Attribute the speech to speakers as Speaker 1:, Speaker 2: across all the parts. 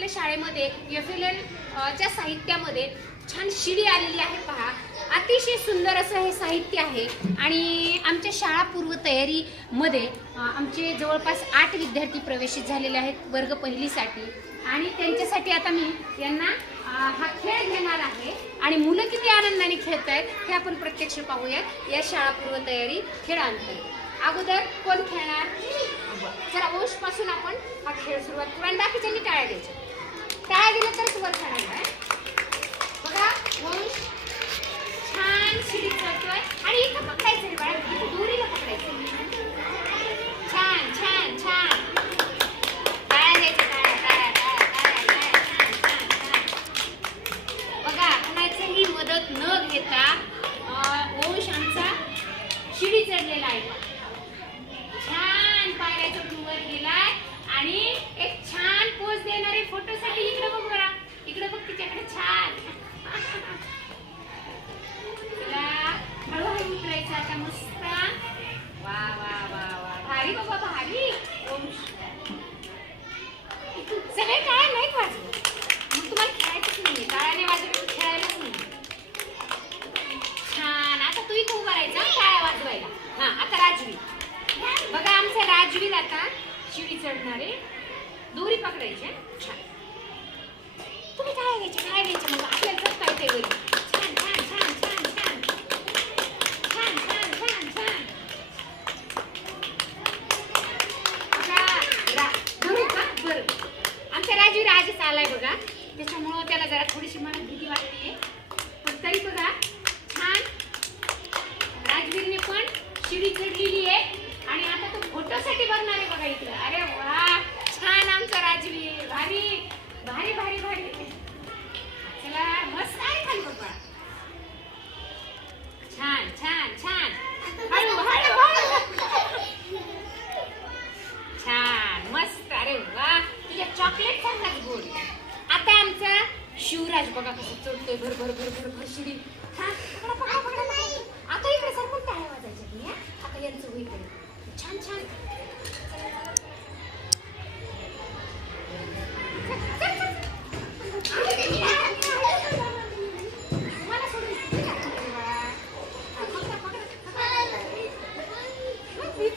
Speaker 1: आपल्या शाळेमध्ये F L L च्या साहित्यामध्ये छान शिडी आलेली आहे पहा. अतिशय सुंदर असं हे साहित्य आहे. आणि आमच्या शाळा पूर्व तयारीमध्ये आमचे जवळपास आठ विद्यार्थी प्रवेशित झालेले आहेत वर्ग पहिलीसाठी. आणि त्यांच्यासाठी आता मी यांना हा खेळ घेणार आहे. आणि मुलं किती आनंदाने खेळत आहेत हे आपण प्रत्यक्ष पाहूयात. या शाळा पूर्व तयारी खेळांतर्गत अगोदर कोण खेळणार? जरा ओशपासून आपण हा खेळ सुरुवात करू. आणि बाकीच्यांनी टाळ्या द्यायच्या. टाळ्या दिलं तरच वर खेळायला आहे. बघा वंश छान शिडी चढतोय आणि इथं पकडायचं बाळा इथं दोरीला पकडायचं छान छान छान. टाळ्या द्यायच्या टाळ्या टाळ्या टाळ्या टाळ्या टाळ्या छान छान छान. बघा मदत न घेता वंश आमचा शिडी चढलेला आहे छान पायऱ्या चढून वर गेलाय आणि एक छान पोज देणारे फोटोसाठी इकडे बघ बरा इकडे बघ तिच्याकडे छान तिला हळूहळू उतरायचं आता मस्त वा वा वा वा भारी बाबा भारी. सगळे काय नाहीत वाजवत मग तुम्हाला खेळायचंच नाही टाळ्याने वाजवून खेळायलाच नाही छान. आता तू इथं उभा राहायचा टाळ्या वाजवायला. हा आता राजवी. बघा आमचा राजवीर आता शिडी चढणारे दोरी पकडायची छान. तुम्ही काय घ्यायचे? काय घ्यायचे? मग आपल्याला जर काय ते भारी भारी भारी. चला मस्त आहे खाली पप्पा. छान छान छान. हळू हळू. हळू छान मस्त. अरे वा. तुझ्या चॉकलेट सारखाच गोड. आता आमचा शिवराज बघा कसं चढतोय भर भर भर भर भर शिडी. आता इकडे सरपंच आहे वाजायच्या आता यांचं होईल छान छान.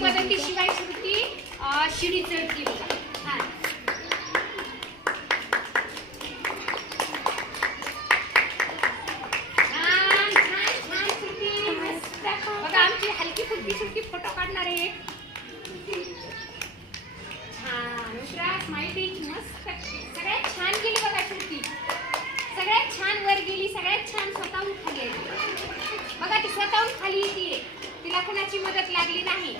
Speaker 1: कुणाच्याही मदतीशिवाय श्रुती अं, शिडी चढती बघा छान छान छान छान श्रुती. बघा आमची हलकी फुलकी श्रुती फोटो काढणार आहे. छान उतरा माहिती मस्त. सगळ्यात छान गेली बघा श्रुती. सगळ्यात छान वर गेली सगळ्यात छान स्वतःहून खाली बघा ती स्वतःहून खाली येते तिला कुणाची मदत लागली नाही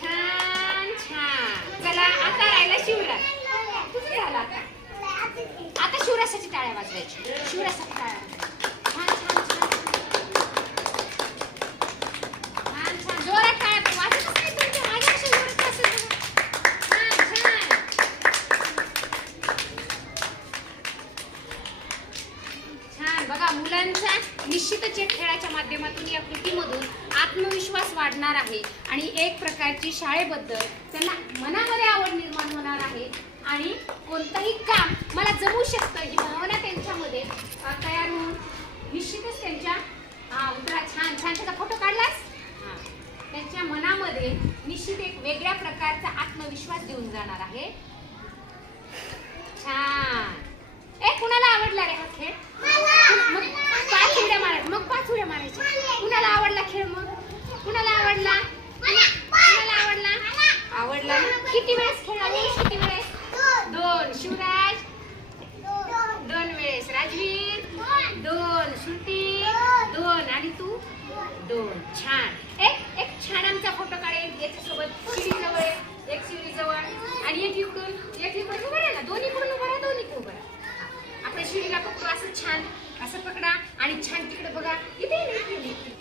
Speaker 1: छान छान चला आता राहिला शिवराज तुझं झालं आता आता शिवरासाठी टाळ्या वाजवायची शिवरासाठी टाळ्या छान छान छान छान छान जोरात टाळ्या पण वाजतच नाही तुमच्या माझ्या अशा जोरात वाजत बघा. छान छान छान बघा मुलांचा निश्चितच या खेळाच्या माध्यमातून या कृतीमधून आत्मविश्वास वाढणार आहे. आणि एक प्रकारची शाळेबद्दल त्यांना मनामध्ये आवड निर्माण होणार आहे. आणि कोणतंही काम मला जमू शकतं ही भावना त्यांच्यामध्ये तयार होऊन निश्चितच त्यांच्या उतरा छान छान त्याचा फोटो काढलास? त्यांच्या मनामध्ये निश्चित एक वेगळ्या प्रकारचा आत्मविश्वास देऊन जाणार आहे. छान. ए कुणाला आवडला रे हा खेळ? मग पाच उड्या मारायच्या. मग पाच उड्या मारायच्या. कुणाला आवडला खेळ मग? कुणाला आवडला? कुणाला आवडला? आवडला किती वेळेस खेळावे किती वेळेस? दोन. शिवराज? दोन. वेळेस. राजवीर? दोन. श्रुती? दोन. आणि तू? दोन. छान. एक एक छान आमचा फोटो काढेल याच्यासोबत. शिडी जवळ एक शिडी जवळ आणि एक इकडून एक इकडून. उभा राहिला दोन्ही इकडून उभा शिडीला पकडू असं छान असं पकडा आणि छान तिकडे बघा इथे.